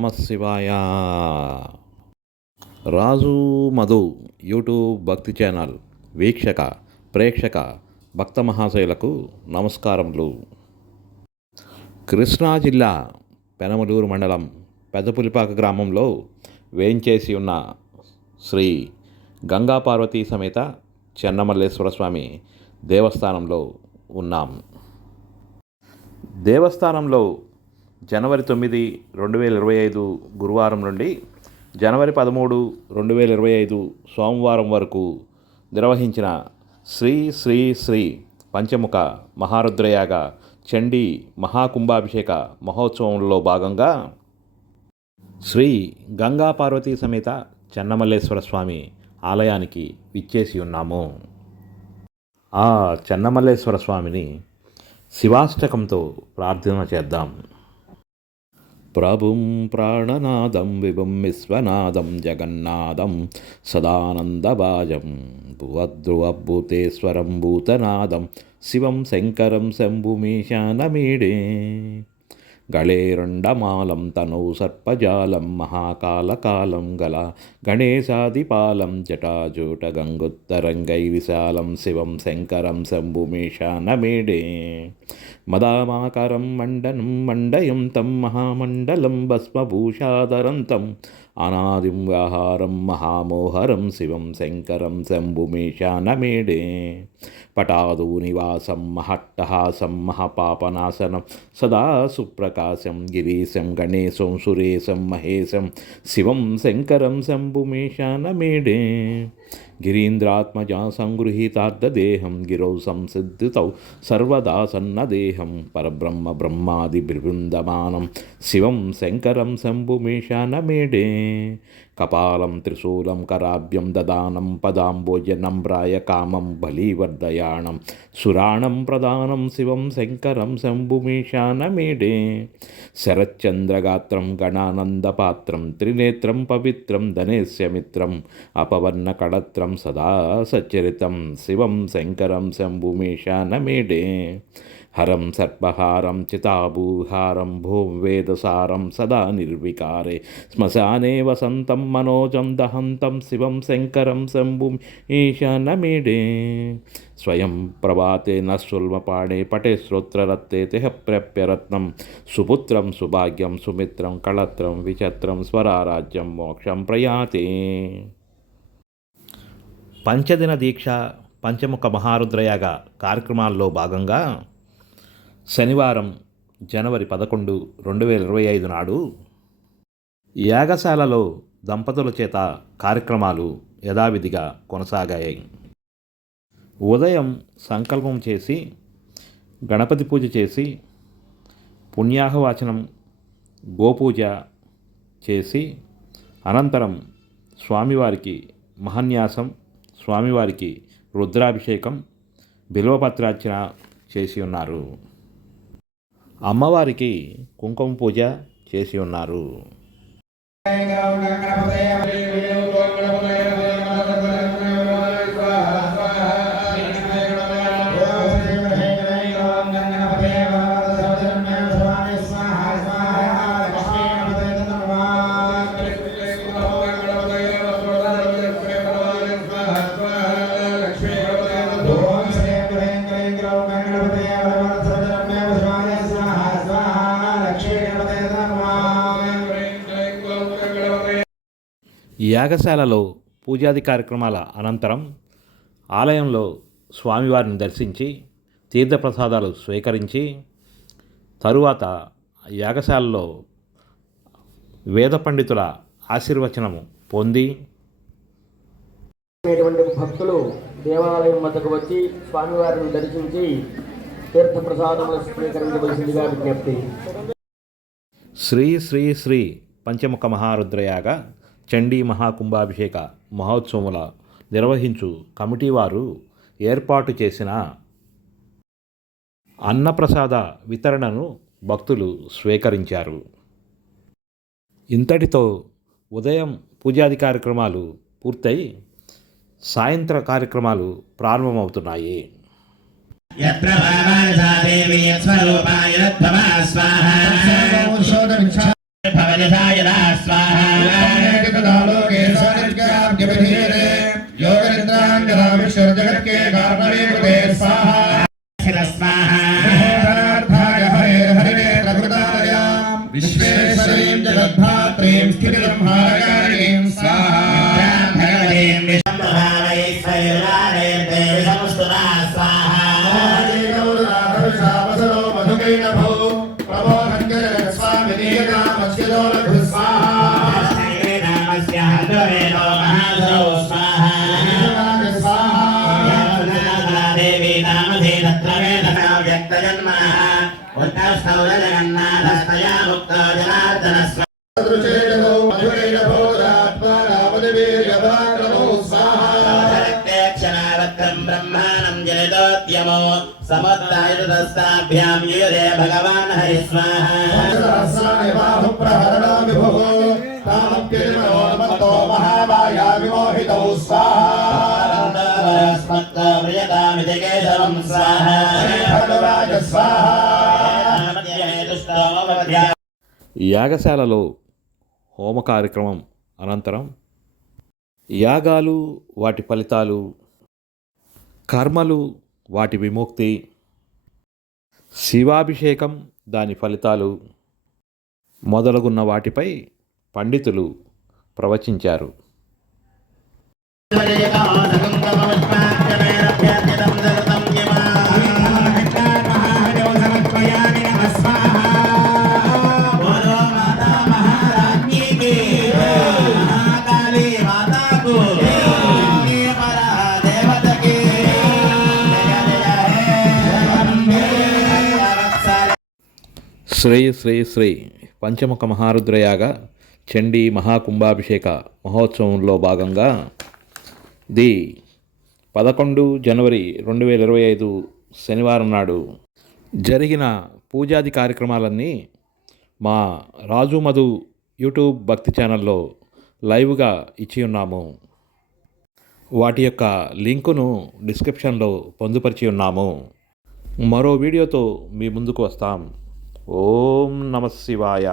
నమః శివాయ. రాజు మధు యూట్యూబ్ భక్తి ఛానల్ వీక్షక ప్రేక్షక భక్త మహాశయులకు నమస్కారములు. కృష్ణా జిల్లా పెనమలూరు మండలం పెద్దపులిపాక గ్రామంలో వేంచేసి ఉన్న శ్రీ గంగా పార్వతీ సమేత చెన్నమల్లేశ్వర స్వామి దేవస్థానంలో ఉన్నాం. దేవస్థానంలో జనవరి 9, 2025 గురువారం నుండి జనవరి 13, 2025 సోమవారం వరకు నిర్వహించిన శ్రీ శ్రీ శ్రీ పంచముఖ మహారుద్రయాగ చండీ మహాకుంభాభిషేక మహోత్సవంలో భాగంగా శ్రీ గంగా పార్వతీ సమేత చెన్నమల్లేశ్వర స్వామి ఆలయానికి విచ్చేసి ఉన్నాము. ఆ చెన్నమల్లేశ్వర స్వామిని శివాష్టకంతో ప్రార్థన చేద్దాం. ప్రభుం ప్రాణనాదం విభుం విశ్వనాదం జగన్నాదం సదానందభాజం భువద్రువభూతేశ్వరం భూతనాదం శివం శంకరం శంభుమీశానమీడే గళేరుండమాలం తనౌ సర్పజాలం మహాకాలకాలం గల గణేశాదిపాలం జటాజూట గంగోత్తరంగై విశాలం శివం శంకరం శంభుమీశానమీడే మదామాకరం మండనం మండయం తం మహామండలం భస్మభూషాధరంతం అనాదిం వ్యాహారం మహామోహరం శివం శంకరం శంభుమీశానమీడే పటాదు నివాసం మహట్టహాసం మహాపాపనాశనం సదా సుప్రకాశం గిరీశం గణేశం సురేశం మహేశం శివం శంకరం శంభుమీశానమీడే గిరీంద్రాత్మజా సంగృహీతార్థదేహం గిరౌ సంసిద్ధితౌ సర్వదా సన్నదేహం పరబ్రహ్మ బ్రహ్మాది బృందమానం శివం శంకరం శంభుమీశానమీడే కపాలం త్రిశూలం కరాభ్యం దదానం పదాంబోజనమ్రాయ కామం బలీవర్ధయాణం సురాణం ప్రదానం శివం శంకరం శంభుమీశానమీడే శరచ్చంద్రగాత్రం గణానందపాత్రం త్రినేత్రం పవిత్రం ధనేశ్యమిత్రం అపవర్ణకళత్రం సదా సచ్చరితం శివం శంకరం శంభుమీశానమీడే హరం సర్పహారం చితాభూహారం భూవేదసారం సదా నిర్వికారే శ్మశానే వసంతం మనోజం దహంతం శివం శంకరం శంభుమీశానమీడే స్వయం ప్రభాతే నస్సుల్మపాడే పటే శ్రోత్రరత్తే తిహప్రప్యరత్నం సుపుత్రం సుభాగ్యం సుమిత్రం కళత్రం విచత్రం స్వరారాజ్యం మోక్షం ప్రయాతే. పంచదిన దీక్ష పంచముఖ మహారుద్రయాగ కార్యక్రమాల్లో భాగంగా శనివారం జనవరి 11, 2025 నాడు యాగశాలలో దంపతుల చేత కార్యక్రమాలు యథావిధిగా కొనసాగాయి. ఉదయం సంకల్పం చేసి గణపతి పూజ చేసి పుణ్యాహవాచనం గోపూజ చేసి అనంతరం స్వామివారికి మహాన్యాసం స్వామివారికి రుద్రాభిషేకం బిల్వపత్రార్చన చేసి ఉన్నారు. అమ్మవారికి కుంకుమ పూజ చేసి ఉన్నారు. యాగశాలలో పూజాది కార్యక్రమాల అనంతరం ఆలయంలో స్వామివారిని దర్శించి తీర్థప్రసాదాలు స్వీకరించి తరువాత యాగశాలలో వేద పండితుల ఆశీర్వచనము పొంది భక్తులు దేవాలయం వద్దకు వచ్చి స్వామివారిని దర్శించి తీర్థప్రసాదములు స్వీకరించవలసిందిగా విజ్ఞప్తి. శ్రీ శ్రీ శ్రీ పంచముఖ మహారుద్రయాగ చండీ మహాకుంభాభిషేక మహోత్సవముల నిర్వహించు కమిటీ వారు ఏర్పాటు చేసిన అన్నప్రసాద వితరణను భక్తులు స్వీకరించారు. ఇంతటితో ఉదయం పూజాది కార్యక్రమాలు పూర్తయి సాయంత్ర కార్యక్రమాలు ప్రారంభమవుతున్నాయి. योगनिधायदा स्वाहा तदालोके सानिध्याभ्यभिधीयते योगनिद्राञ्जनाविश्वजगत्के कार्णवीकृते स्वाहा स्वाहा मोहनार्थाय हरे हरे प्रकृतालयां विश्वेश्वरीं जगद्धात्रीं स्थितिब्रह्माणकारिणीं स्वाहा भगवतीं विष्णुभावै स्वैरादेर्ते विषमुस्तुना स्वाहा शावसरो मधुकैनभो प्रबोधञ्जय स्वामिनीयकामस्य स्वाहा रामस्य हन्दवेनो महासरो स्वाहा देवी नामधेनत्रवेदना व्यक्तजन्मनः उत्तरस्थौरजगन्नाथस्तया मुक्तो जनार्दन दृशेनो मधुकैनभो रात्मा रामदेवीर्यभाग्रमो स्वाहा क्षणावत्रं ब्रह्माणं जनितोद्यमो समुद्रायुधस्ताभ्यां युयुधे भगवान् हरि स्वाहा सहस्राणि बाहुप्रहरणो विभुः तामप्यजिमनोन्मत्तो महामाया विमोहितौ स्वाहा स्मत्प्रियतामिति केशवं स्वाहा भगवाय स्वाहा యాగశాలలో హోమ కార్యక్రమం అనంతరం యాగాలు వాటి ఫలితాలు, కర్మలు వాటి విముక్తి, శివాభిషేకం దాని ఫలితాలు మొదలగున్న వాటిపై పండితులు ప్రవచించారు. శ్రీ శ్రీ శ్రీ పంచముఖ మహారుద్రయాగ చండీ మహాకుంభాభిషేక మహోత్సవంలో భాగంగా 11 జనవరి 2025 శనివారం నాడు జరిగిన పూజాది కార్యక్రమాలన్నీ మా రాజు మధు యూట్యూబ్ భక్తి ఛానల్లో లైవ్గా ఇచ్చి ఉన్నాము. వాటి యొక్క లింకును డిస్క్రిప్షన్లో పొందుపరిచి ఉన్నాము. మరో వీడియోతో మీ ముందుకు వస్తాం. ఓం నమః శివాయ.